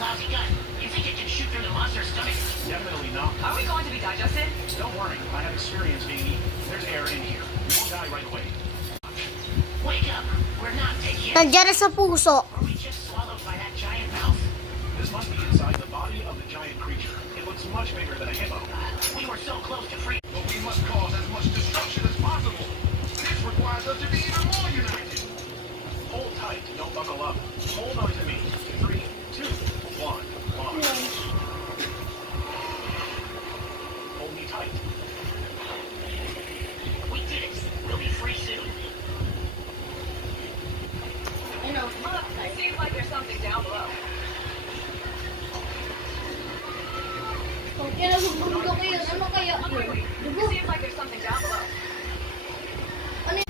lousy gun. You think it can shoot through the monster's stomach? Definitely not. Are we going to be digested? Don't worry, I have experience being eaten. There's air in here. You won't die right away. Wake up. We're not dead yet. Nandiyan na sa puso. Were we just swallowed by that giant mouth? This must be inside the body of the giant creature. It looks much bigger than a hippo. We were so close to free. But we must cause as much destruction as possible. This requires us to be even more united. Hold tight, don't buckle up. Hold on to me. 3, 2, 1, launch. Hold me tight. We did it. We'll be free soon. Look, it seems like there's something down below. Kaya nasubugan ko yun. Ano kaya? Wait. It seems like there's something down below.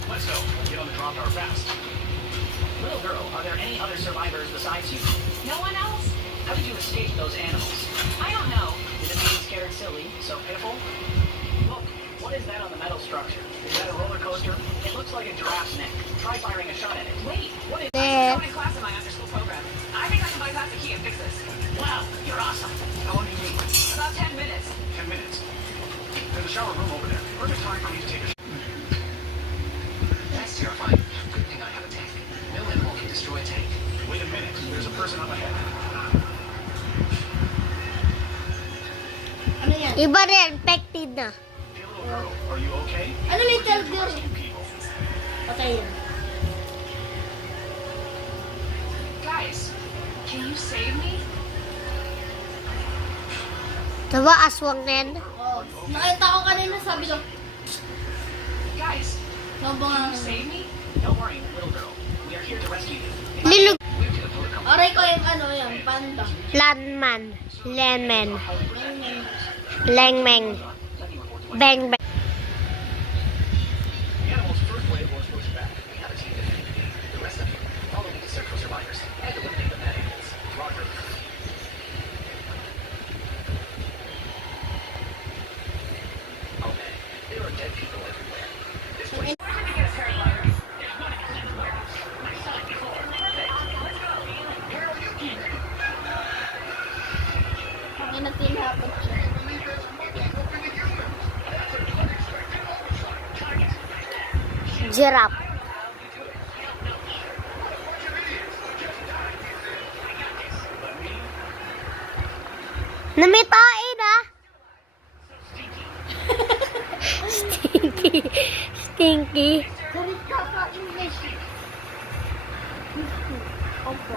Let's go. Get on the drop tower fast. Little girl, are there any other survivors besides you? No one else? How did you escape those animals? I don't know. Did it seem scared silly? So pitiful? Look, what is that on the metal structure? Is that a roller coaster? It looks like a giraffe's neck. Try firing a shot at it. Wait, what is There. I'm in class in my after-school program. I think I can bypass the key and fix this. Wow, you're awesome. How long do you need? About 10 minutes. 10 minutes. There's a shower room over there. Perfect time for me to take a shower. That's terrifying. Good thing I have a tank. No animal can destroy a tank. Wait a minute. There's a person up ahead. Ano yan? Iba rin. Infected na. Hey, little girl, are you okay? Ano little girl? Rescue people. Patay yan. Guys, can you save me? Diba aswang na yan? Oh, nakita ko kanina, sabi ko, Guys, nabang can you save me? Don't worry, little girl. We are here to rescue you. Lilug. We're to the protocol. aray ko yung ano, yung panda. Landman. Lenmen. Lengmeng. Let me report to my Bang bang. The animal's first wave was pushed back. We have a team defending you. The rest of you, follow me to search for survivors and eliminate the bad animals. Roger. Oh man, there are dead people everywhere. This place. Ang natinapot siya. Giraffe. Namitain ah. Stinky. Stinky. Sarit ka ka, English. Opo.